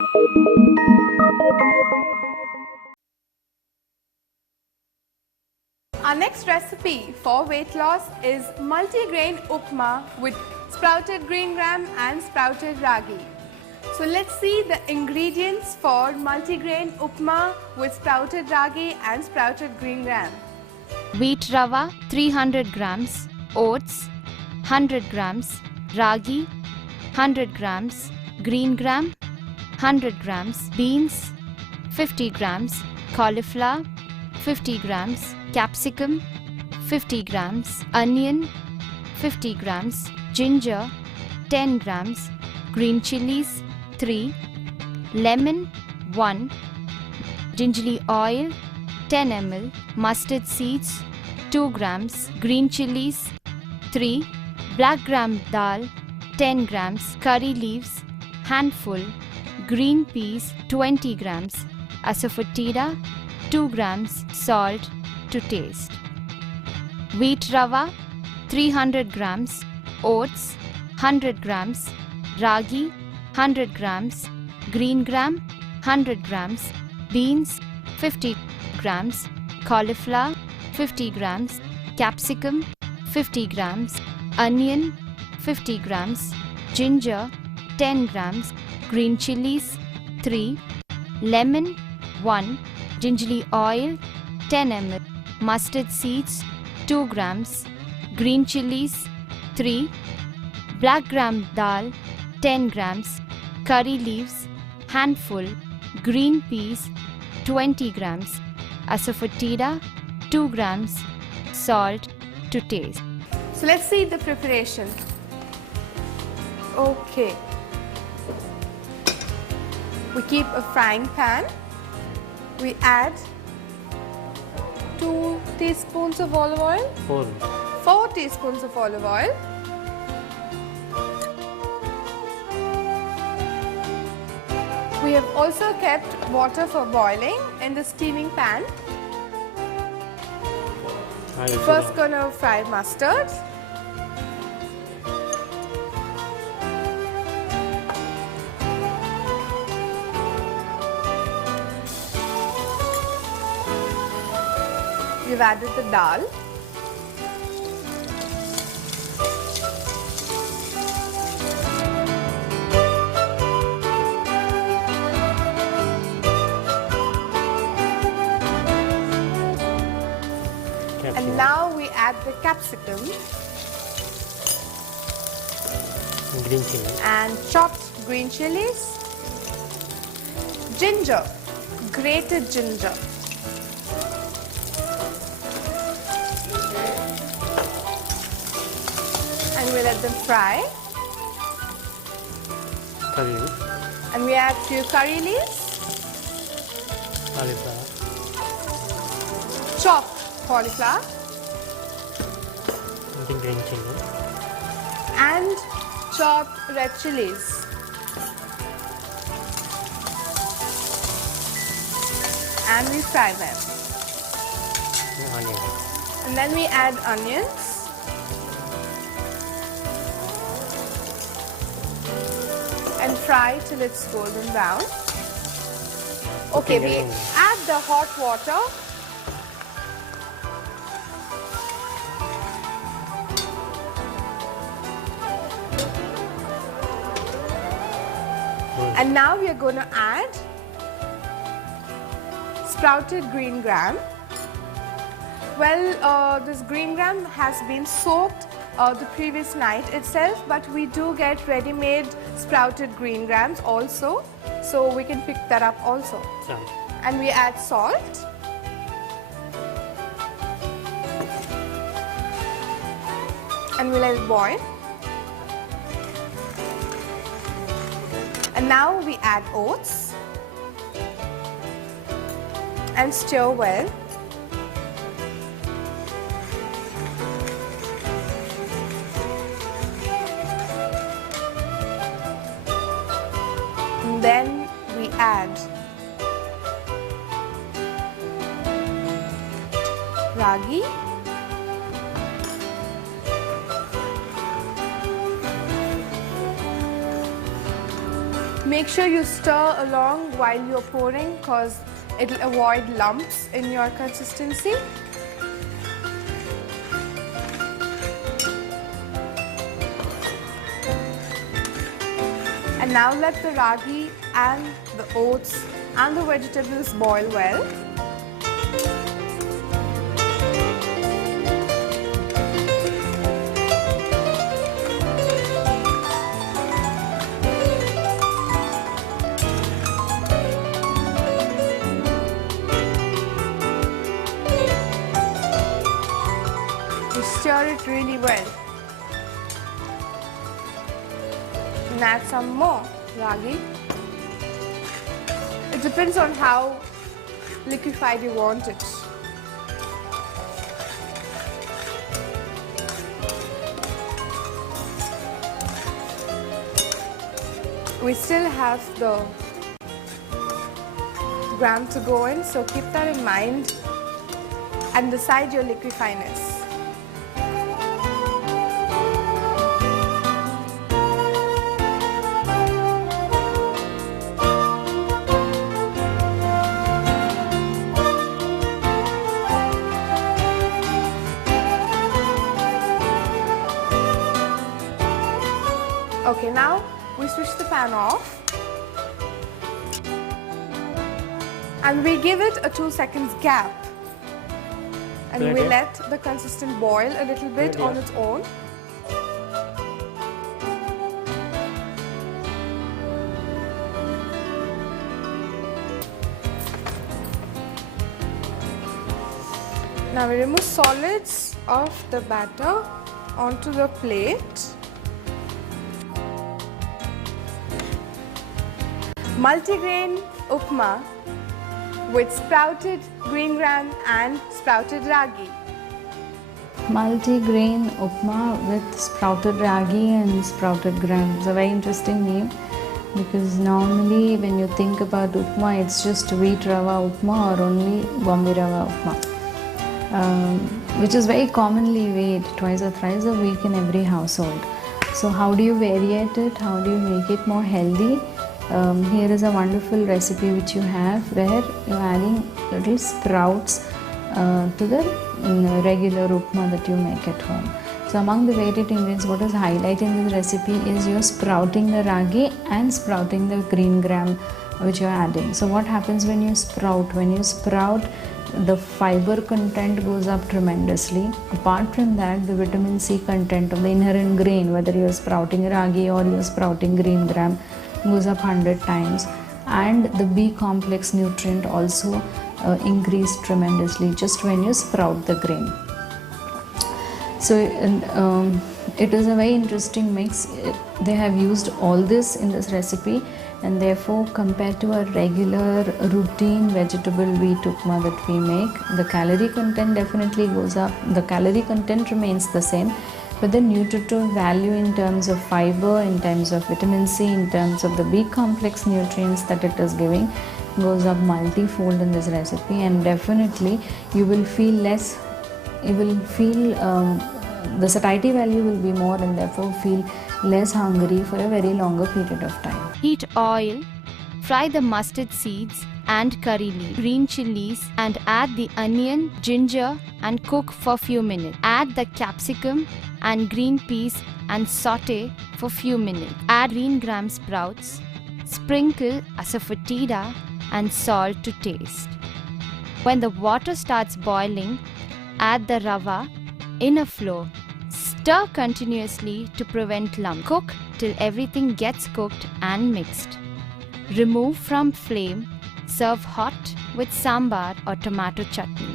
Our next recipe for weight loss is multi-grain upma with sprouted green gram and sprouted ragi. So let's see the ingredients for multi-grain upma with sprouted ragi and sprouted green gram. Wheat rava 300 grams, oats 100 grams, ragi 100 grams, green gram 100 grams, beans 50 grams, cauliflower 50 grams, capsicum 50 grams, onion 50 grams, ginger 10 grams, green chilies 3, lemon 1, gingerly oil 10 ml, mustard seeds 2 grams, green chilies 3, black gram dal 10 grams, curry leaves handful, green peas 20 grams, asafoetida 2 grams, salt to taste. Wheat rava 300 grams, oats 100 grams, ragi 100 grams, green gram 100 grams, beans 50 grams, cauliflower 50 grams, capsicum 50 grams, onion 50 grams, ginger 10 grams, green chilies 3, lemon 1, gingerly oil 10 ml, mustard seeds 2 grams, green chilies 3, black gram dal 10 grams, curry leaves handful, green peas 20 grams, asafoetida 2 grams, salt to taste. So let's see the preparation. Okay. We keep a frying pan. We add 2 teaspoons of olive oil. 4 teaspoons of olive oil. We have also kept water for boiling in the steaming pan. First gonna fry mustard. We've added the dal. And now we add the capsicum green chili and chopped green chilies, ginger, grated ginger, and we let them fry. curry leaf, And we add few curry leaves, cauliflower, chopped cauliflower, the green chili, and chopped red chilies. And we fry them. onion, And then we add onions. And fry till it's golden brown. Okay, we add the hot water. And now we are going to add sprouted green gram. Well, this green gram has been soaked the previous night itself, but we do get ready-made sprouted green grams also, so we can pick that up also. salt, And we add salt. And we let it boil. And now we add oats and stir well. And then we add ragi, Make sure you stir along while you're pouring because it'll avoid lumps in your consistency. And now let the ragi and the oats and the vegetables boil well. You stir it really well. And add some more ragi. It depends on how liquefied you want it. We still have the gram to go in, so keep that in mind and decide your liquefiness. Okay, now we switch the pan off and we give it a 2 seconds gap, and we let the consistent boil a little bit on its own. Now we remove solids of the batter onto the plate. Multigrain upma with sprouted green gram and sprouted ragi. Multi-grain upma with sprouted ragi and sprouted gram. It's a very interesting name because normally when you think about upma, it's just wheat rava upma or only Bombay rava upma, which is very commonly made twice or thrice a week in every household. So how do you variate it? How do you make it more healthy? Here is a wonderful recipe which you have where you are adding little sprouts to the regular upma that you make at home. So among the varied ingredients, what is highlighted in this recipe is you're sprouting the ragi and sprouting the green gram which you're adding. So what happens when you sprout? When you sprout, the fiber content goes up tremendously. Apart from that, the vitamin C content of the inherent grain, whether you're sprouting ragi or you're sprouting green gram, goes up 100 times, and the B complex nutrient also increased tremendously just when you sprout the grain. So it is a very interesting mix. They have used all this in this recipe, and therefore compared to a regular routine vegetable wheat upma that we make, the calorie content definitely goes up. The calorie content remains the same, but the nutritive value in terms of fiber, in terms of vitamin C, in terms of the B complex nutrients that it is giving goes up multifold in this recipe, and definitely you will feel less, the satiety value will be more, and therefore feel less hungry for a very longer period of time. Heat oil, fry the mustard seeds and curry leaf, green chilies, and add the onion, ginger and cook for few minutes. Add the capsicum and green peas and saute for few minutes. Add green gram sprouts, sprinkle asafoetida and salt to taste. When the water starts boiling, add the rava in a flow. Stir continuously to prevent lumps. Cook till everything gets cooked and mixed. Remove from flame. Serve hot with sambar or tomato chutney.